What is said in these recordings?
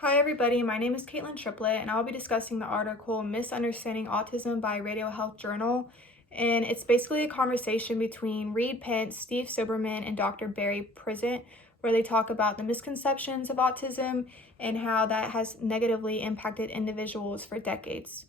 Hi everybody, my name is Caitlin Triplett and I'll be discussing the article Misunderstanding Autism by Radio Health Journal. And it's basically a conversation between Reed Pence, Steve Silberman, and Dr. Barry Prisant, where they talk about the misconceptions of autism and how that has negatively impacted individuals for decades.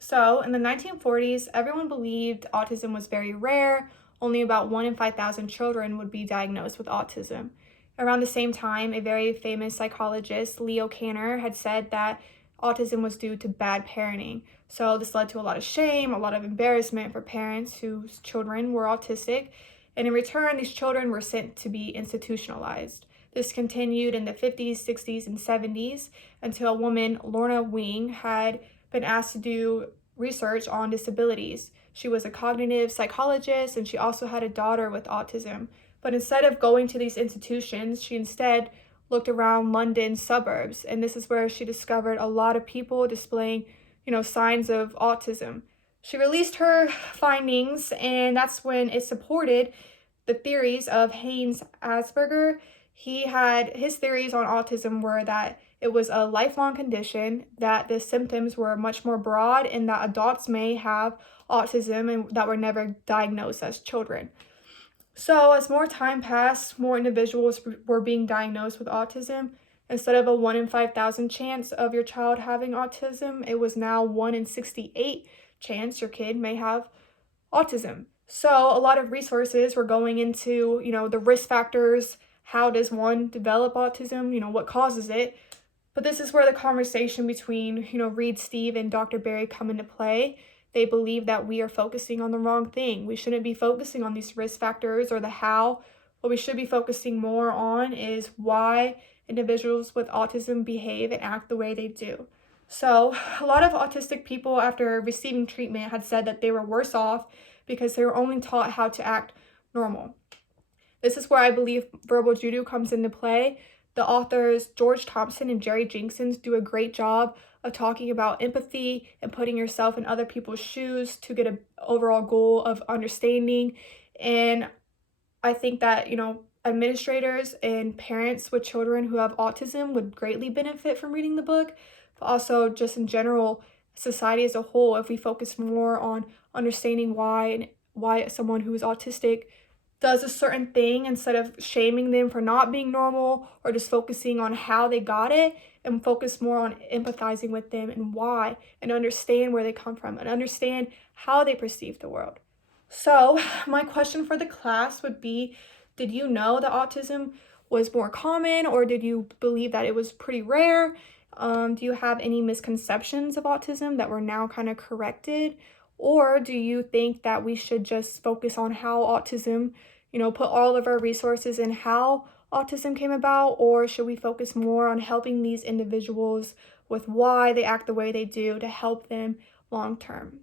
So, in the 1940s, everyone believed autism was very rare. Only about 1 in 5,000 children would be diagnosed with autism. Around the same time, a very famous psychologist, Leo Kanner, had said that autism was due to bad parenting. So, this led to a lot of shame, a lot of embarrassment for parents whose children were autistic. And in return, these children were sent to be institutionalized. This continued in the 50s, 60s, and 70s until a woman, Lorna Wing, had been asked to do research on disabilities. She was a cognitive psychologist and she also had a daughter with autism. But instead of going to these institutions, she instead looked around London's suburbs, and this is where she discovered a lot of people displaying, signs of autism. She released her findings, and that's when it supported the theories of Haynes Asperger. His theories on autism were that it was a lifelong condition, that the symptoms were much more broad, and that adults may have autism and that were never diagnosed as children. So, as more time passed, more individuals were being diagnosed with autism. Instead of a 1 in 5,000 chance of your child having autism, it was now 1 in 68 chance your kid may have autism. So, a lot of resources were going into, the risk factors. How does one develop autism? What causes it? But this is where the conversation between, Reed, Steve, and Dr. Barry come into play. They believe that we are focusing on the wrong thing. We shouldn't be focusing on these risk factors or the how. What we should be focusing more on is why individuals with autism behave and act the way they do. So, a lot of autistic people, after receiving treatment, had said that they were worse off because they were only taught how to act normal. This is where I believe verbal judo comes into play. The authors George Thompson and Jerry Jenkins do a great job of talking about empathy and putting yourself in other people's shoes to get an overall goal of understanding. And I think that, administrators and parents with children who have autism would greatly benefit from reading the book, but also just in general, society as a whole, if we focus more on understanding why someone who is autistic does a certain thing instead of shaming them for not being normal or just focusing on how they got it, and focus more on empathizing with them and why, and understand where they come from and understand how they perceive the world. So, my question for the class would be, did you know that autism was more common, or did you believe that it was pretty rare? Do you have any misconceptions of autism that were now kind of corrected? Or do you think that we should just focus on how autism, put all of our resources in how autism came about? Or should we focus more on helping these individuals with why they act the way they do to help them long term?